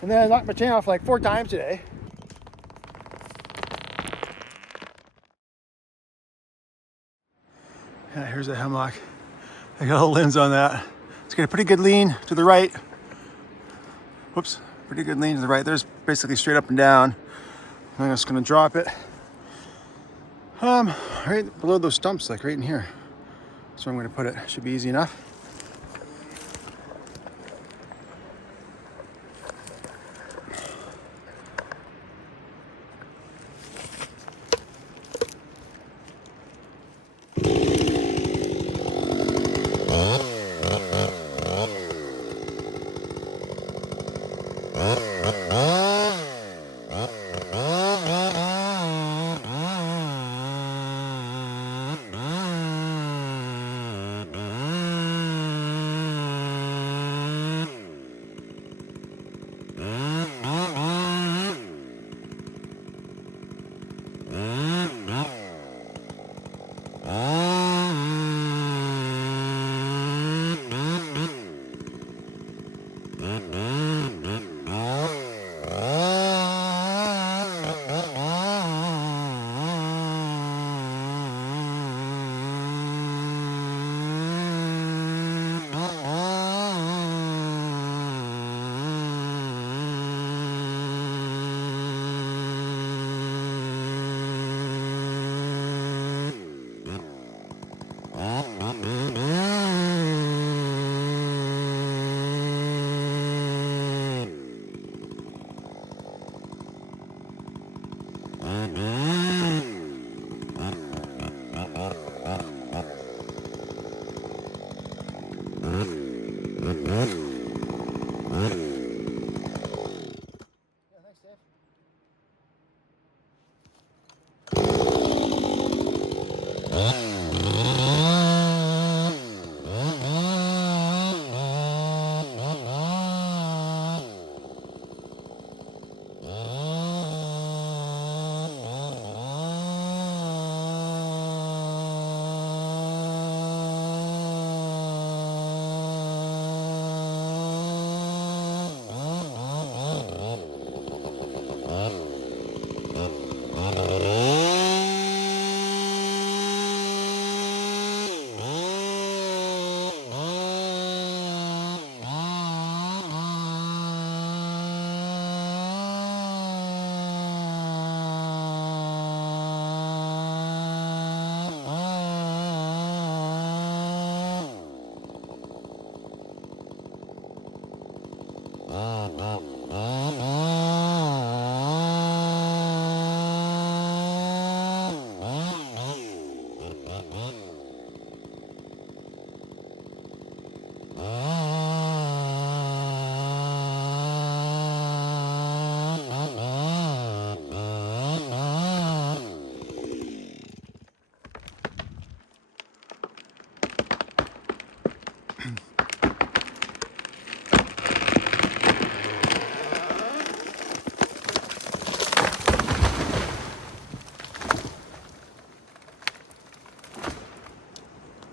And then I knocked my chain off like 4 times today. Yeah, here's the hemlock. I got a little lens on that. It's got a pretty good lean to the right. Whoops, pretty good lean to the right. There's basically straight up and down. I'm just gonna drop it right below those stumps, like right in here. That's where I'm gonna put it. Should be easy enough.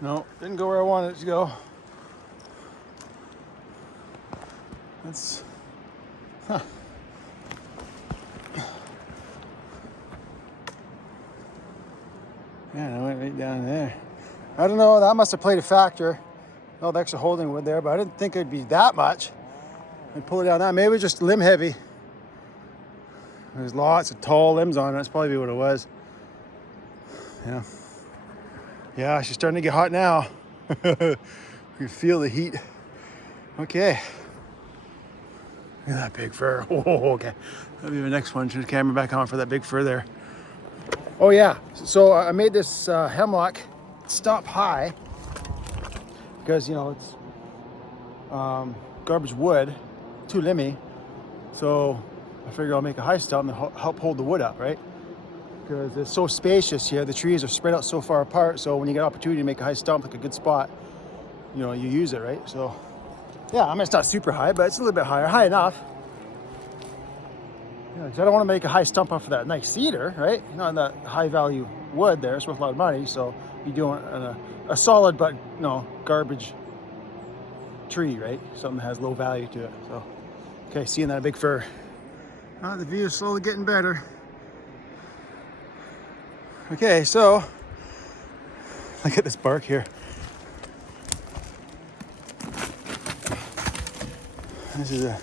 No, didn't go where I wanted it to go. That's, huh. Yeah, I went right down there. I don't know, that must have played a factor. All the extra holding wood there, but I didn't think it'd be that much. And pull it down now. Maybe it was just limb heavy. There's lots of tall limbs on it. That's probably what it was. Yeah. Yeah, she's starting to get hot now. You can feel the heat. Okay. Look at that big fur. Oh, okay. That'll be the next one. Turn the camera back on for that big fur there. Oh yeah, so I made this hemlock stump high because, you know, it's garbage wood, too limby. So I figured I'll make a high stump and help hold the wood up, right? Because it's so spacious here. The trees are spread out so far apart. So when you get an opportunity to make a high stump, like a good spot, you know, you use it, right? So yeah, I mean, it's not super high, but it's a little bit higher, high enough. Yeah, because I don't want to make a high stump off of that nice cedar, right? Not that high value wood there. It's worth a lot of money. So you're doing a solid, but, you know, garbage tree, right? Something that has low value to it. So Okay, seeing that big fur. The view is slowly getting better. Okay, so look at this bark here. This is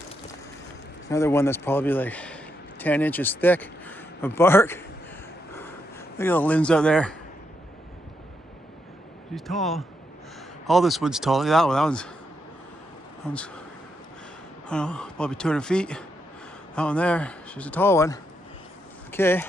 another one that's probably like 10 inches thick of bark. Look at the limbs out there. She's tall. All this wood's tall. Look at that one. That one's I don't know, probably 200 feet. That one there. She's a tall one. Okay.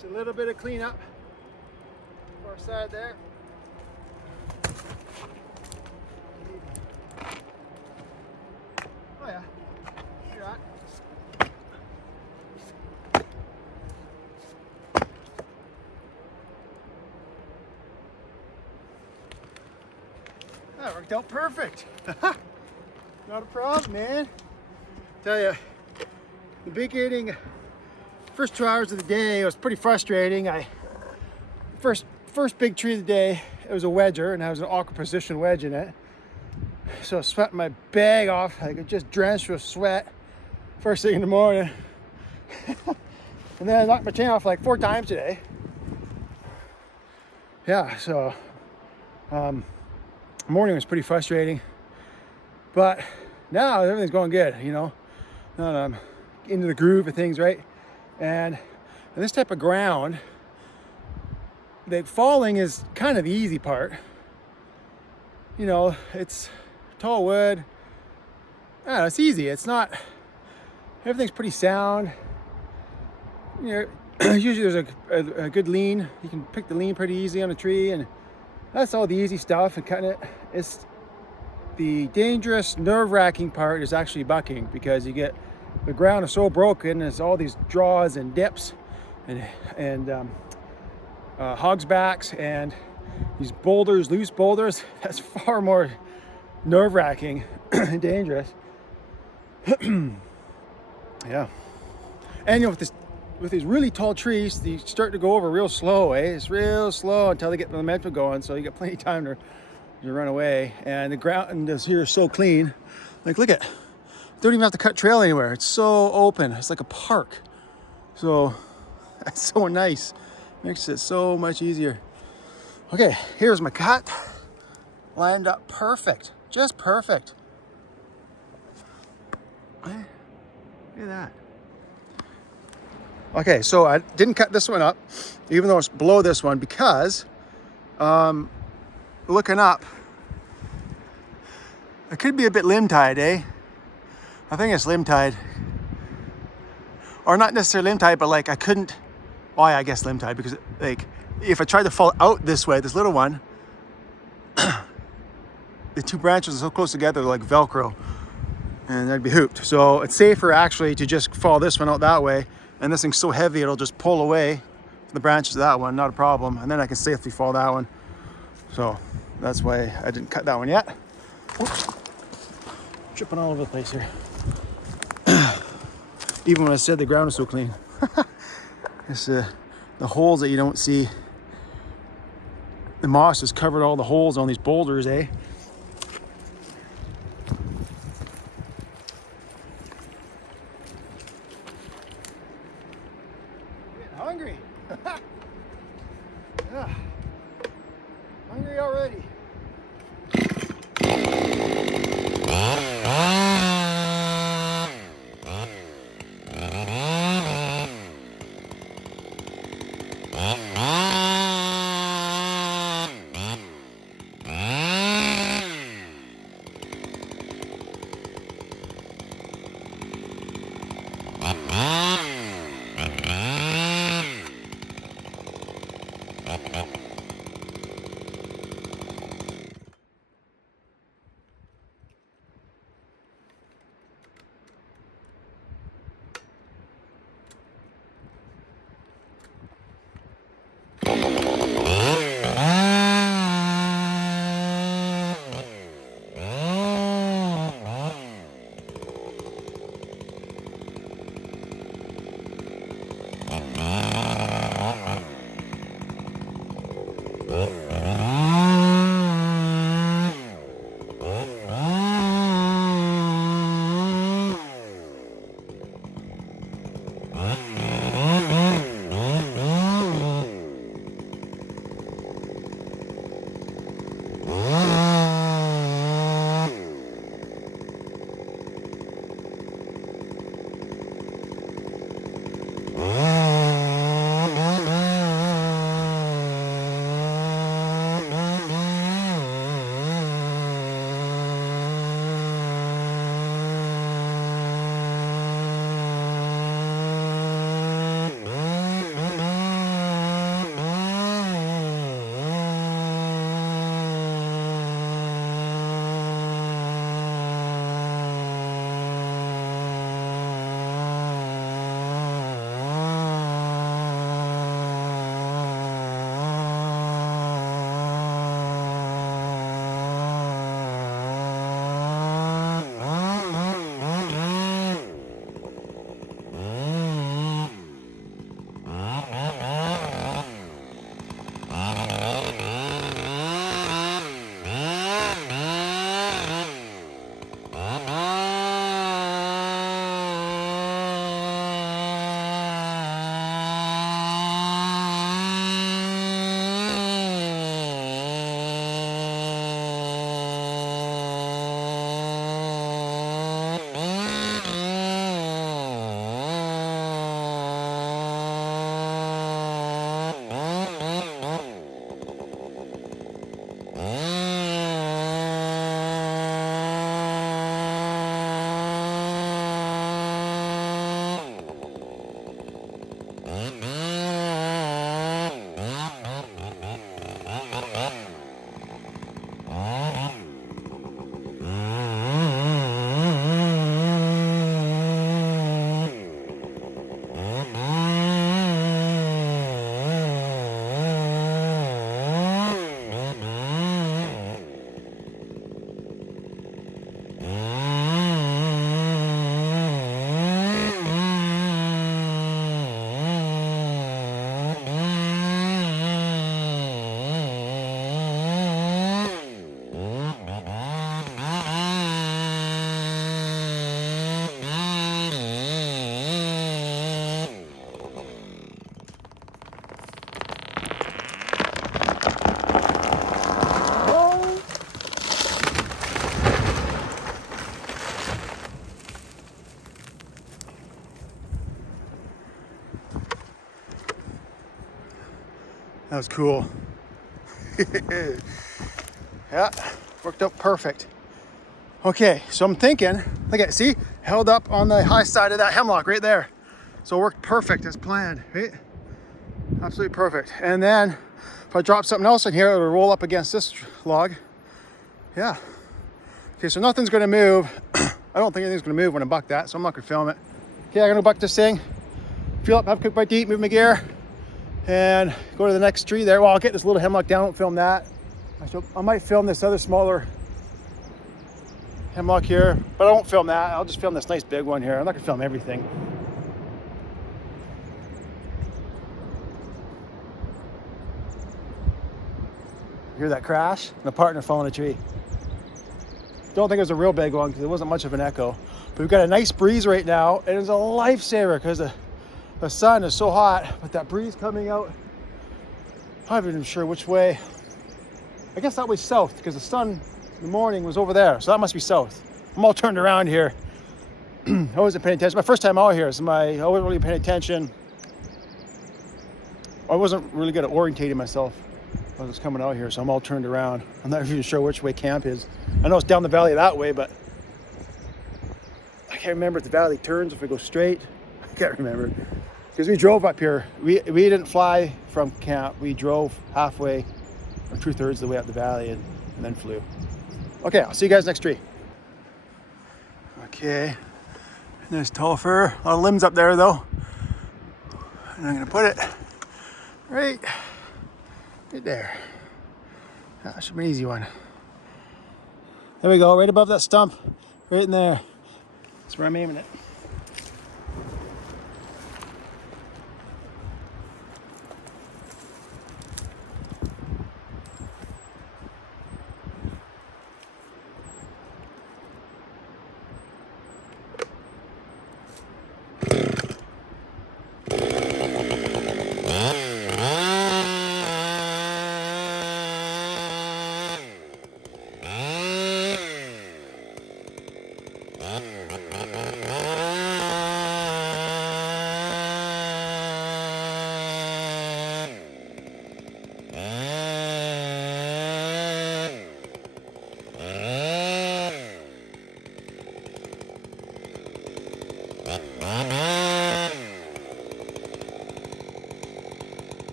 Just a little bit of cleanup for our side there. Oh yeah, you're right. That worked out perfect. Not a problem, man. Tell you, the beginning, first 2 hours of the day, it was pretty frustrating. First big tree of the day, it was a wedger, and I was an awkward position wedge in it. So I was sweating my bag off. I could just drenched with sweat first thing in the morning. And then I knocked my chain off like 4 times today. Yeah, so morning was pretty frustrating. But now everything's going good, you know. Now I'm into the groove of things, right? And in this type of ground, the falling is kind of the easy part. You know, it's tall wood. I don't know, it's easy. It's not, everything's pretty sound. You know, usually there's a good lean. You can pick the lean pretty easy on a tree, and that's all the easy stuff and cutting it. It's the dangerous, nerve-wracking part is actually bucking, because you get, the ground is so broken. There's all these draws and dips and hogsbacks and these boulders, loose boulders. That's far more nerve-wracking and dangerous. Yeah. And you know, with these really tall trees, they start to go over real slow, eh? It's real slow until they get the momentum going, so you get plenty of time to run away. And the ground here is so clean. Like, look at, don't even have to cut trail anywhere. It's so open. It's like a park. So that's so nice. Makes it so much easier. Okay, here's my cut. Lined up perfect. Just perfect. Look at that. Okay, so I didn't cut this one up, even though it's below this one, because looking up, it could be a bit limb tied, eh? I think it's limb tied. Or not necessarily limb tied, but like I couldn't, well, yeah, I guess limb tied, because like if I tried to fall out this way, this little one, the 2 branches are so close together, they're like Velcro, and that'd be hooped. So it's safer actually to just fall this one out that way. And this thing's so heavy, it'll just pull away from the branches of that one, not a problem. And then I can safely fall that one. So that's why I didn't cut that one yet. Oops. tripping all over the place here. Even when I said the ground is so clean. It's the holes that you don't see. The moss has covered all the holes on these boulders, eh? Hungry. Yeah. Hungry already. That was cool. Yeah, worked out perfect. Okay, so I'm thinking, look at, see, held up on the high side of that hemlock right there. So it worked perfect as planned, right? Absolutely perfect. And then if I drop something else in here, it'll roll up against this log. Yeah. Okay, so nothing's gonna move. I don't think anything's gonna move when I buck that, so I'm not gonna film it. Okay, I'm gonna buck this thing, fill up, have a quick bite to eat, move my gear, and go to the next tree there. Well, I'll get this little hemlock down, don't film that. I might film this other smaller hemlock here, but I won't film that. I'll just film this nice big one here. I'm not gonna film everything. Hear that crash? My partner fell in a tree. Don't think it was a real big one because it wasn't much of an echo. But we've got a nice breeze right now, and it's a lifesaver because the sun is so hot, but that breeze coming out, I'm not even sure which way. I guess that was south because the sun in the morning was over there, so that must be south. I'm all turned around here. I wasn't paying attention. My first time out here, so I wasn't really paying attention. I wasn't really good at orientating myself. I was coming out here, so I'm all turned around. I'm not even sure which way camp is. I know it's down the valley that way, but I can't remember if the valley turns, if we go straight. I can't remember. Because we drove up here. We didn't fly from camp. We drove halfway, or 2/3 of the way up the valley, and then flew. Okay, I'll see you guys next tree. Okay, nice tall fir. A lot of limbs up there though. And I'm gonna put it right there. That should be an easy one. There we go, right above that stump, right in there. That's where I'm aiming it.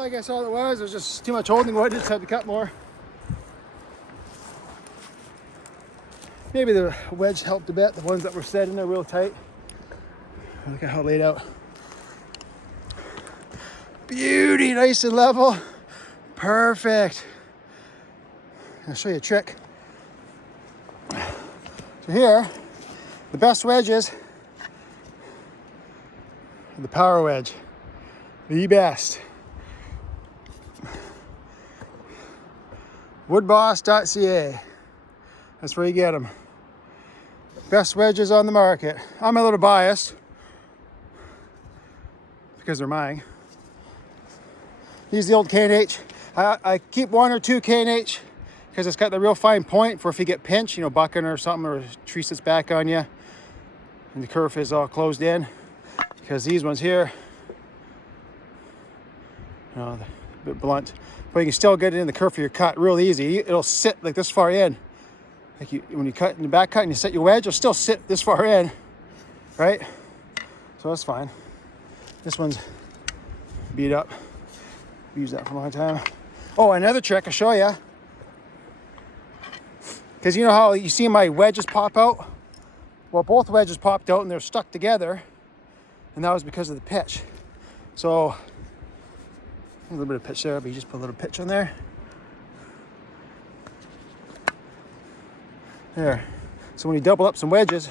Well, I guess all it was just too much holding wood, just had to cut more. Maybe the wedge helped a bit, the ones that were set in there real tight. Look at how it laid out. Beauty, nice and level. Perfect. I'll show you a trick. So here, the best wedges are the PowerWedge. The best. Woodboss.ca. That's where you get them. Best wedges on the market. I'm a little biased because they're mine. Use the old K&H. I keep 1 or 2 K&H because it's got the real fine point for if you get pinched, you know, bucking or something, or a tree sits back on you and the kerf is all closed in. Because these ones here, you know, a bit blunt, but you can still get it in the kerf of your cut real easy. It'll sit like this far in. Like when you cut in the back cut and you set your wedge, it'll still sit this far in, right? So that's fine. This one's beat up. Used that for a long time. Oh, another trick I'll show you. Because you know how you see my wedges pop out? Well, both wedges popped out and they're stuck together, and that was because of the pitch. So a little bit of pitch there, but you just put a little pitch on there. There. So when you double up some wedges,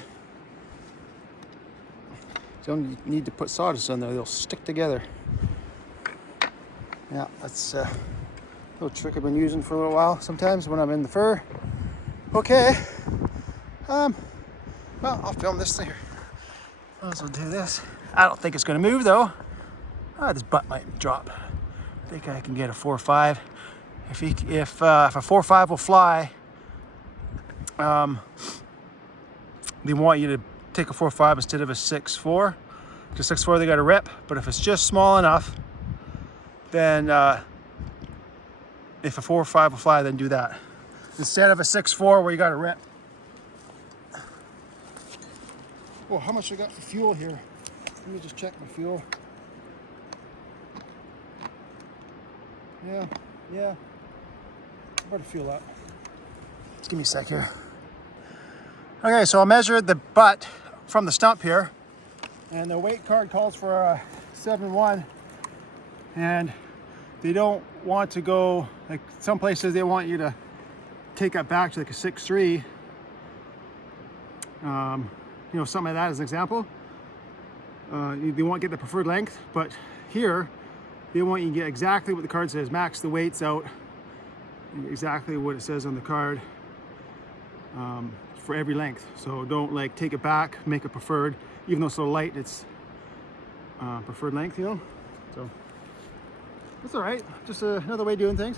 you don't need to put sawdust on there, they'll stick together. Yeah, that's a little trick I've been using for a little while sometimes when I'm in the fur. Okay. Well, I'll film this thing here. I'll also do this. I don't think it's going to move though. This butt might drop. I think I can get a 4.5. If a 4.5 will fly, they want you to take a 4.5 instead of a 6.4. Because 6.4 they got to rip, but if it's just small enough, then if a 4.5 will fly, then do that instead of a 6.4 where you got to rip. Oh, how much I got for fuel here? Let me just check my fuel. Yeah. Better fuel up. Just give me a sec here. Okay, so I measured the butt from the stump here, and the weight card calls for a 7.1, and they don't want to go, like some places they want you to take that back to like a 6.3. You know, something like that as an example. They won't get the preferred length, but here they want you to get exactly what the card says. Max the weights out, exactly what it says on the card for every length. So don't like take it back, make it preferred. Even though it's so light, it's preferred length, you know. So that's all right. Just another way of doing things.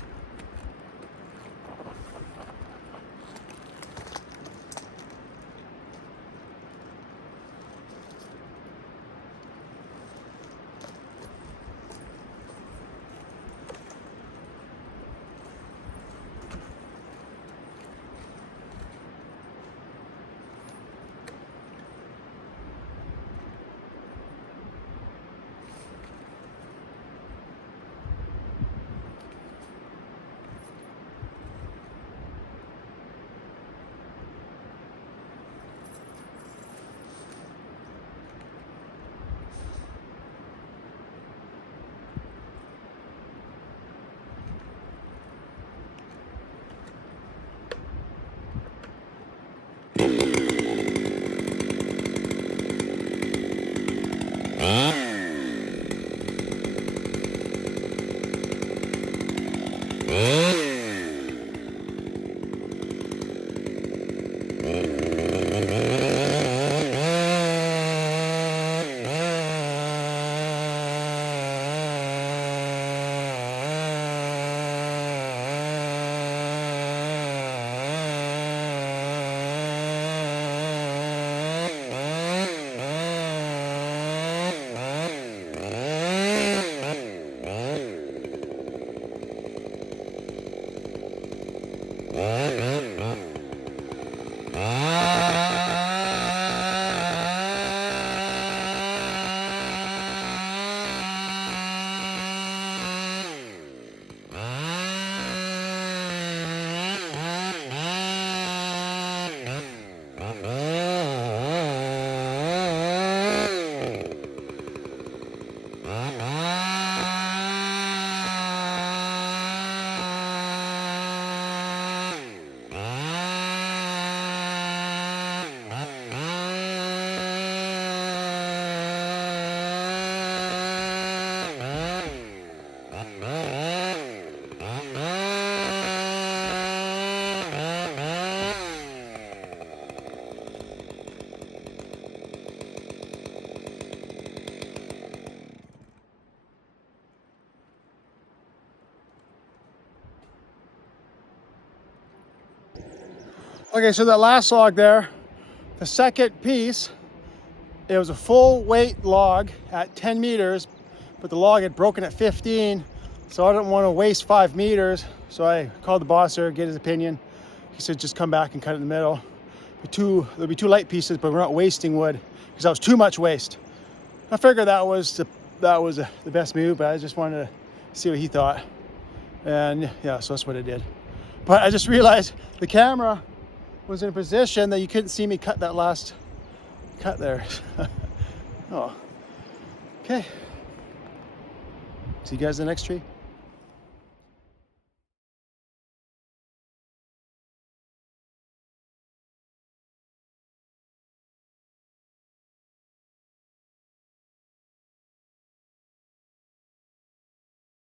Okay, so that last log there, the second piece, it was a full weight log at 10 meters, but the log had broken at 15, so I didn't want to waste 5 meters. So I called the boss there, get his opinion. He said, just come back and cut it in the middle. There'll be 2 light pieces, but we're not wasting wood because that was too much waste. I figured that was the best move, but I just wanted to see what he thought. And yeah, so that's what I did. But I just realized the camera was in a position that you couldn't see me cut that last cut there. Oh, okay. See you guys in the next tree.